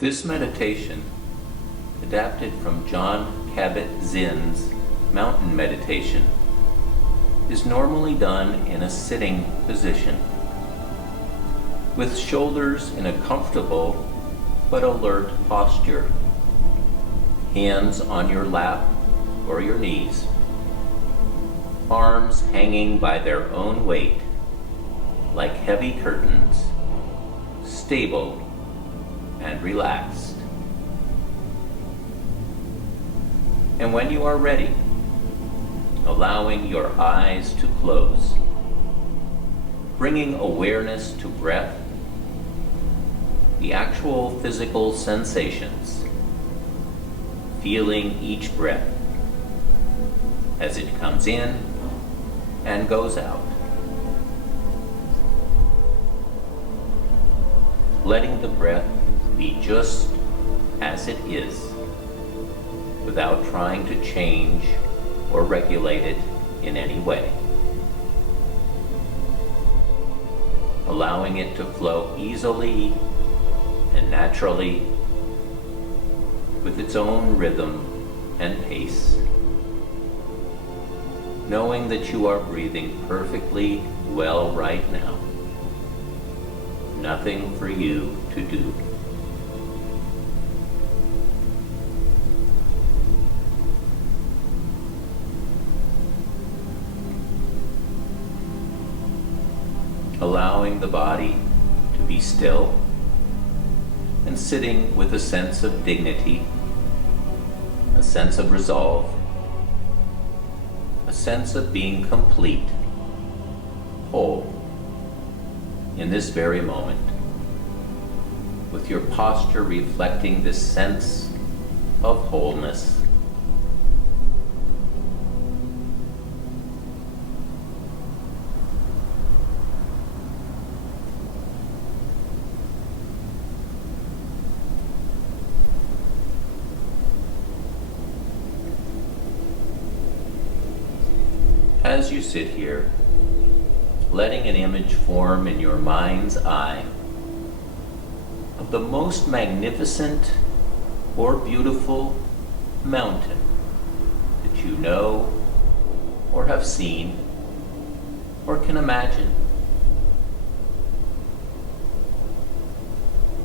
This meditation, adapted from John Kabat-Zinn's mountain meditation, is normally done in a sitting position, with shoulders in a comfortable but alert posture, hands on your lap or your knees, arms hanging by their own weight, like heavy curtains, stable and relaxed. And when you are ready, allowing your eyes to close, bringing awareness to breath, the actual physical sensations, feeling each breath as it comes in and goes out. Letting the breath be just as it is, without trying to change or regulate it in any way. Allowing it to flow easily and naturally with its own rhythm and pace, knowing that you are breathing perfectly well right now. Nothing for you to do. Allowing the body to be still and sitting with a sense of dignity, a sense of resolve, a sense of being complete, whole, in this very moment, with your posture reflecting this sense of wholeness. As you sit here, letting an image form in your mind's eye of the most magnificent or beautiful mountain that you know or have seen or can imagine.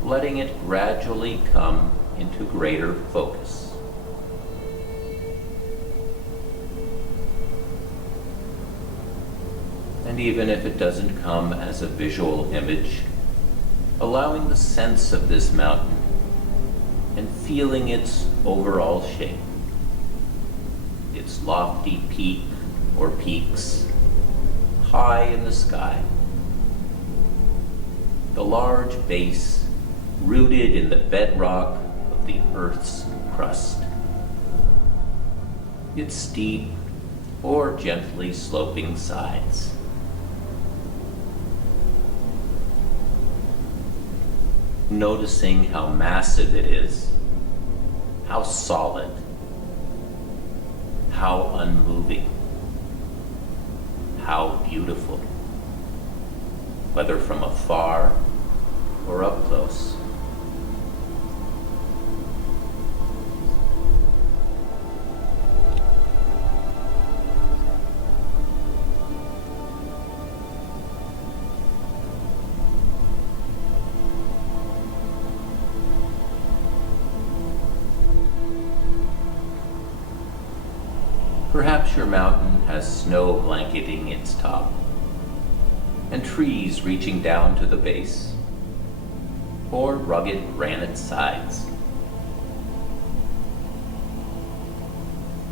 Letting it gradually come into greater focus. And even if it doesn't come as a visual image, allowing the sense of this mountain and feeling its overall shape, its lofty peak or peaks high in the sky, the large base rooted in the bedrock of the Earth's crust, its steep or gently sloping sides. Noticing how massive it is, how solid, how unmoving, how beautiful, whether from afar or up close. Perhaps your mountain has snow blanketing its top, and trees reaching down to the base, or rugged granite sides.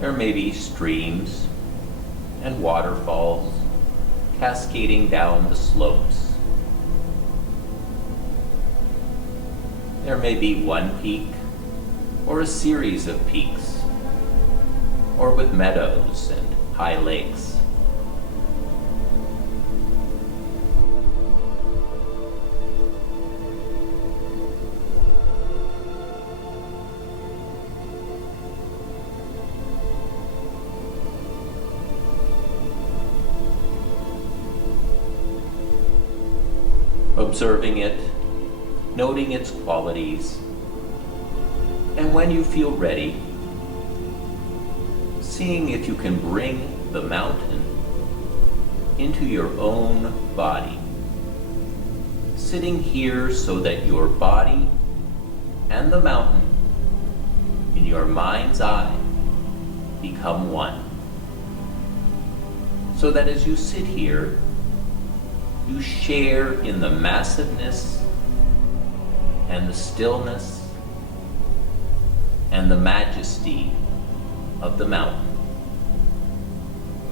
There may be streams and waterfalls cascading down the slopes. There may be one peak or a series of peaks, or with meadows and high lakes. Observing it, noting its qualities, And when you feel ready, seeing if you can bring the mountain into your own body, sitting here so that your body and the mountain in your mind's eye become one. So that as you sit here, you share in the massiveness and the stillness and the majesty of the mountain.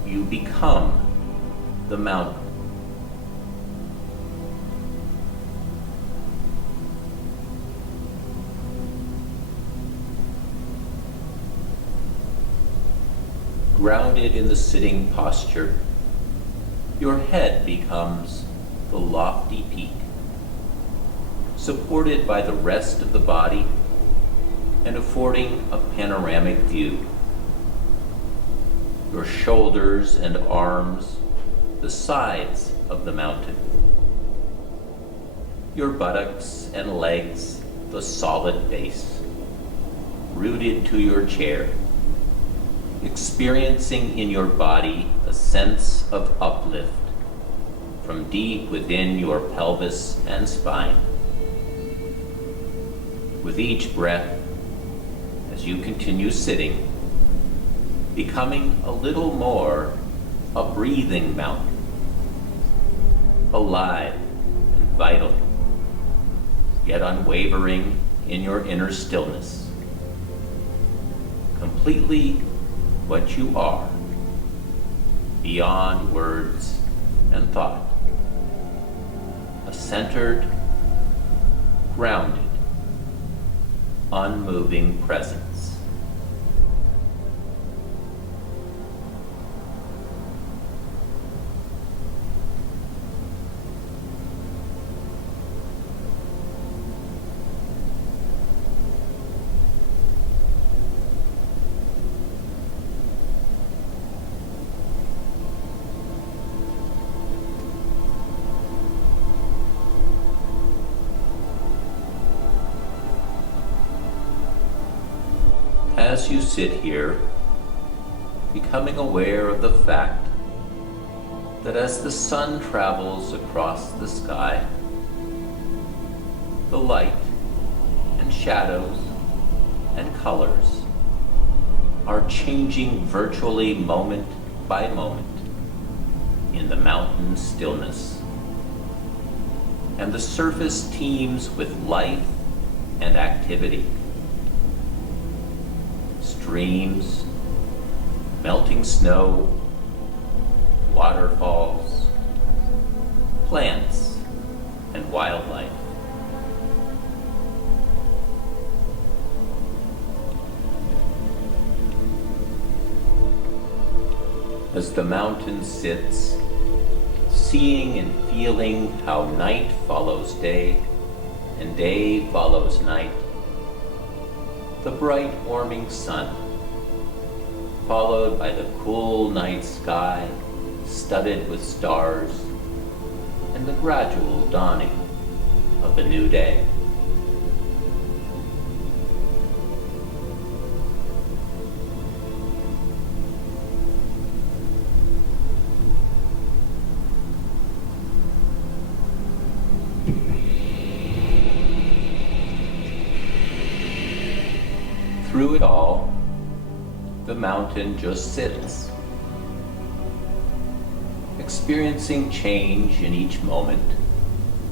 You become the mountain. Grounded in the sitting posture, your head becomes the lofty peak, supported by the rest of the body and affording a panoramic view. Your shoulders and arms, the sides of the mountain. Your buttocks and legs, the solid base, rooted to your chair, experiencing in your body a sense of uplift from deep within your pelvis and spine. With each breath, as you continue sitting, becoming a little more a breathing mountain, alive and vital, yet unwavering in your inner stillness, completely what you are, beyond words and thought, a centered, grounded, unmoving presence. As you sit here, becoming aware of the fact that as the sun travels across the sky, the light and shadows and colors are changing virtually moment by moment in the mountain stillness, and the surface teems with life and activity. Streams, melting snow, waterfalls, plants, and wildlife. As the mountain sits, seeing and feeling how night follows day and day follows night, the bright warming sun, followed by the cool night sky studded with stars, and the gradual dawning of a new day. Through it all, the mountain just sits, experiencing change in each moment,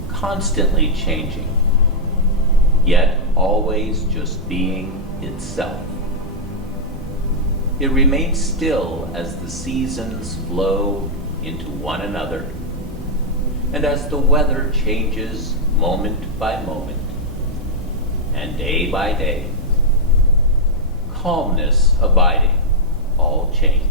constantly changing, yet always just being itself. It remains still as the seasons flow into one another, and as the weather changes moment by moment, and day by day, calmness abiding all change.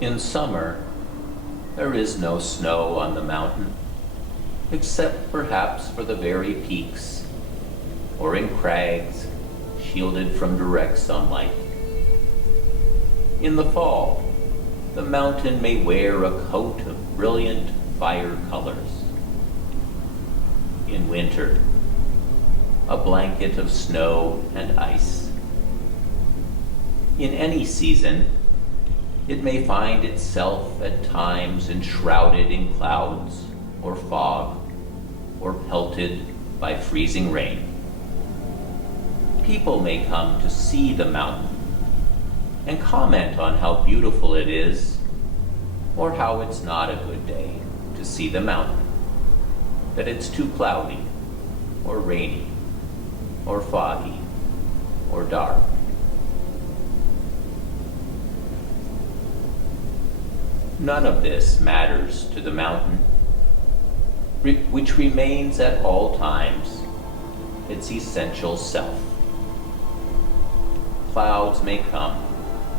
In summer, there is no snow on the mountain, except perhaps for the very peaks, or in crags shielded from direct sunlight. In the fall, the mountain may wear a coat of brilliant fire colors. In winter, a blanket of snow and ice. In any season, it may find itself at times enshrouded in clouds or fog, or pelted by freezing rain. People may come to see the mountain and comment on how beautiful it is, or how it's not a good day to see the mountain, that it's too cloudy, or rainy, or foggy, or dark. None of this matters to the mountain, which remains at all times its essential self. Clouds may come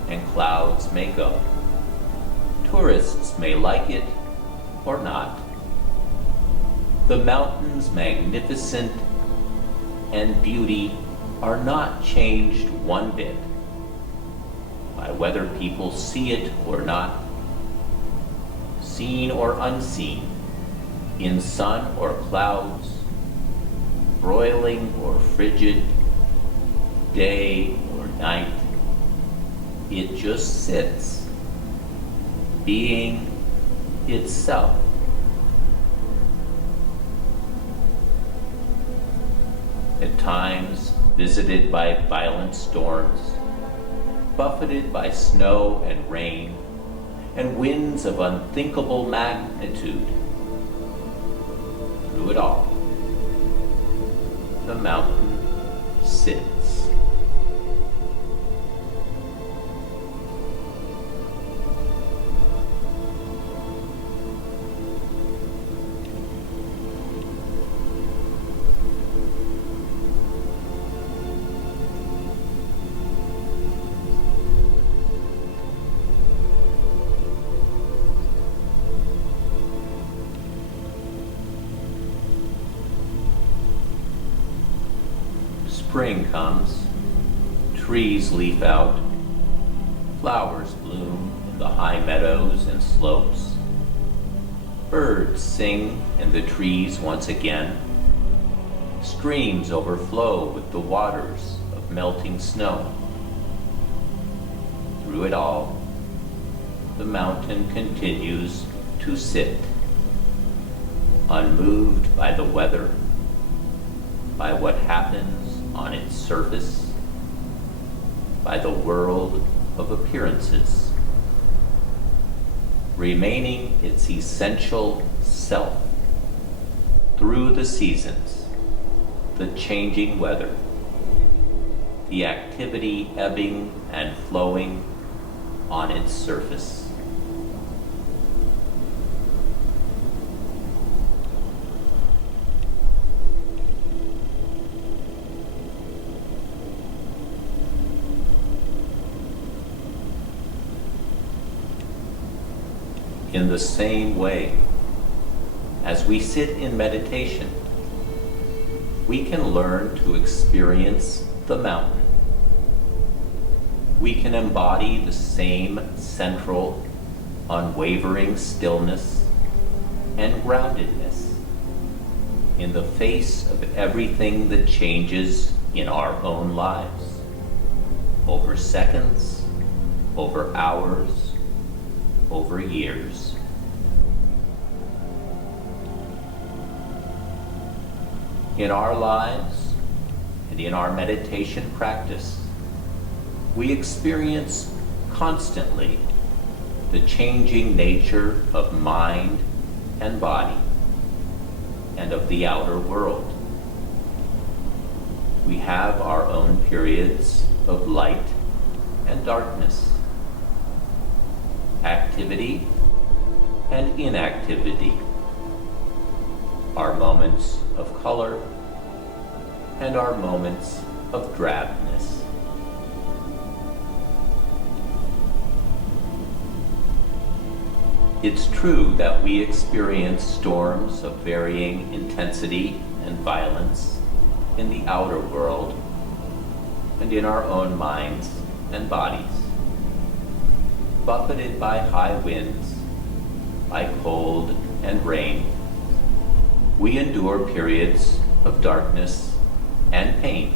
and clouds may go. Tourists may like it or not. The mountain's magnificence and beauty are not changed one bit by whether people see it or not, seen or unseen, in sun or clouds, broiling or frigid, day or night. It just sits, being itself. At times visited by violent storms, buffeted by snow and rain, and winds of unthinkable magnitude. Through it all, the mountain sits. Spring comes, trees leaf out, flowers bloom in the high meadows and slopes, birds sing in the trees once again, streams overflow with the waters of melting snow. Through it all, the mountain continues to sit, unmoved by the weather, by what happens on its surface, by the world of appearances, remaining its essential self through the seasons, the changing weather, the activity ebbing and flowing on its surface. In the same way, as we sit in meditation, we can learn to experience the mountain. We can embody the same central, unwavering stillness and groundedness in the face of everything that changes in our own lives, over seconds, over hours, over years. In our lives and in our meditation practice, we experience constantly the changing nature of mind and body and of the outer world. We have our own periods of light and darkness, activity and inactivity, our moments of color and our moments of drabness. It's true that we experience storms of varying intensity and violence in the outer world and in our own minds and bodies. Buffeted by high winds, by cold and rain, we endure periods of darkness and pain,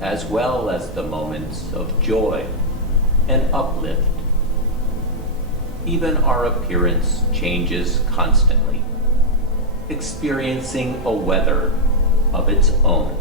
as well as the moments of joy and uplift. Even our appearance changes constantly, experiencing a weather of its own.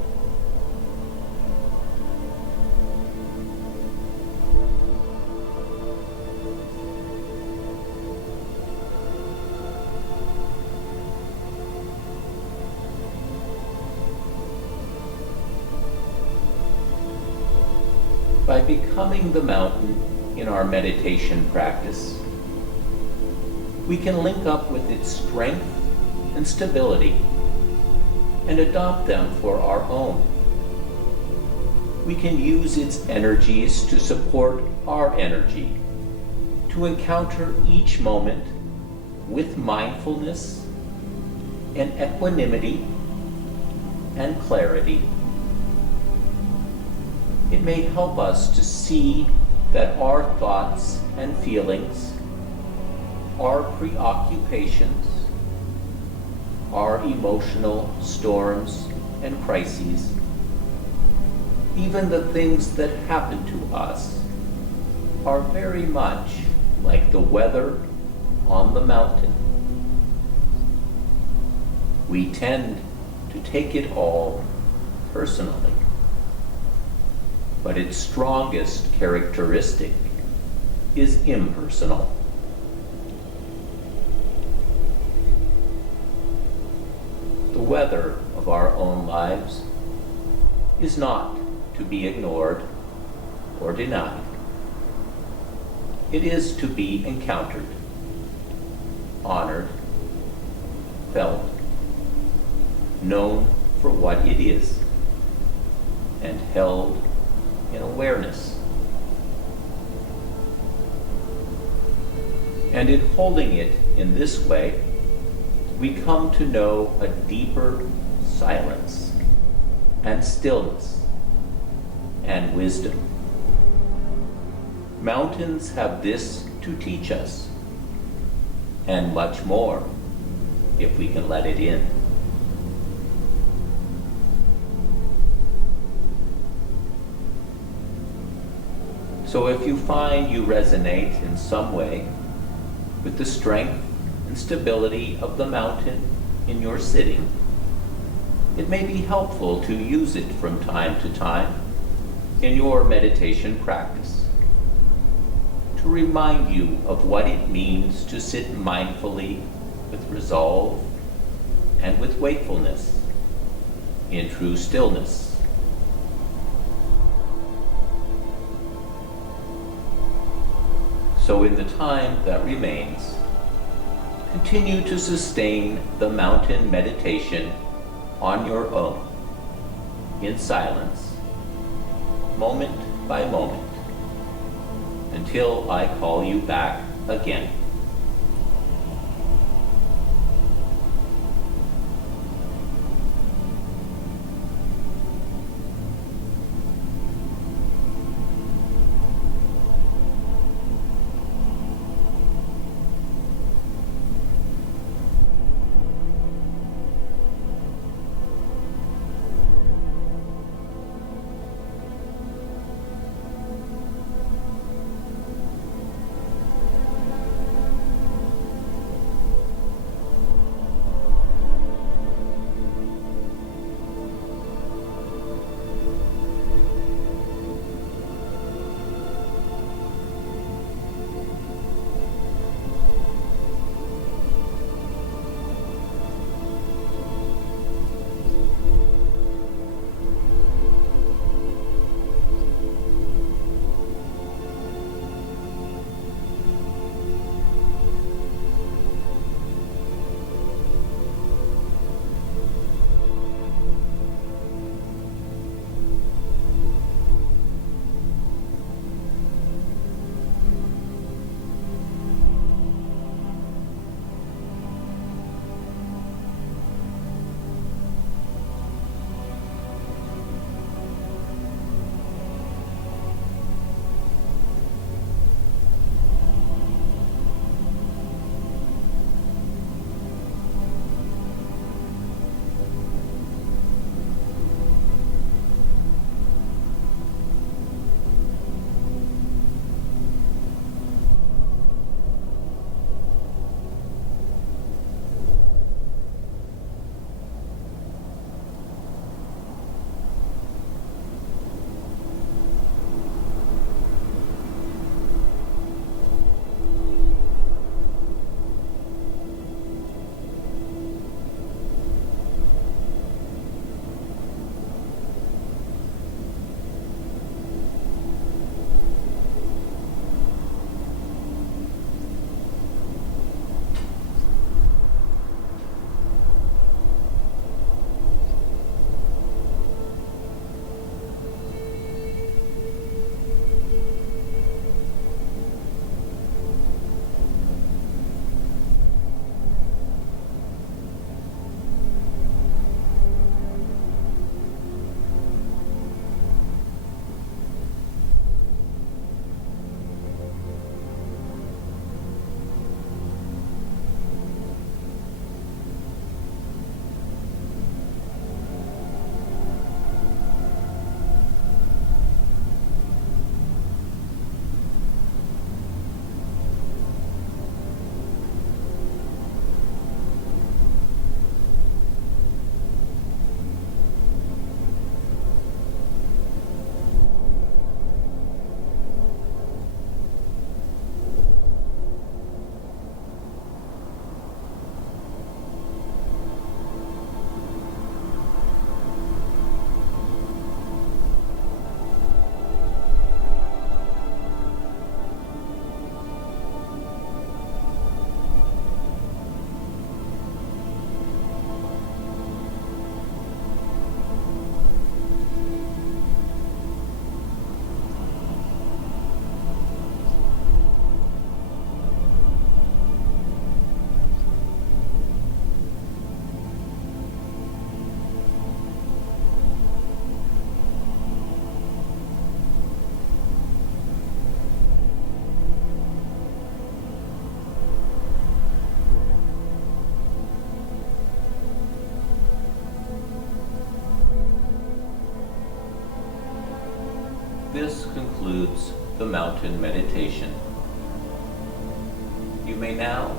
By becoming the mountain in our meditation practice, we can link up with its strength and stability and adopt them for our own. We can use its energies to support our energy, to encounter each moment with mindfulness and equanimity and clarity. It may help us to see that our thoughts and feelings, our preoccupations, our emotional storms and crises, even the things that happen to us, are very much like the weather on the mountain. We tend to take it all personally, but its strongest characteristic is impersonal. The weather of our own lives is not to be ignored or denied. It is to be encountered, honored, felt, known for what it is, and held in awareness. And in holding it in this way, we come to know a deeper silence and stillness and wisdom. Mountains have this to teach us, and much more if we can let it in. So if you find you resonate in some way with the strength and stability of the mountain in your sitting, it may be helpful to use it from time to time in your meditation practice to remind you of what it means to sit mindfully with resolve and with wakefulness in true stillness. So in the time that remains, continue to sustain the mountain meditation on your own, in silence, moment by moment, until I call you back again. This concludes the mountain meditation. You may now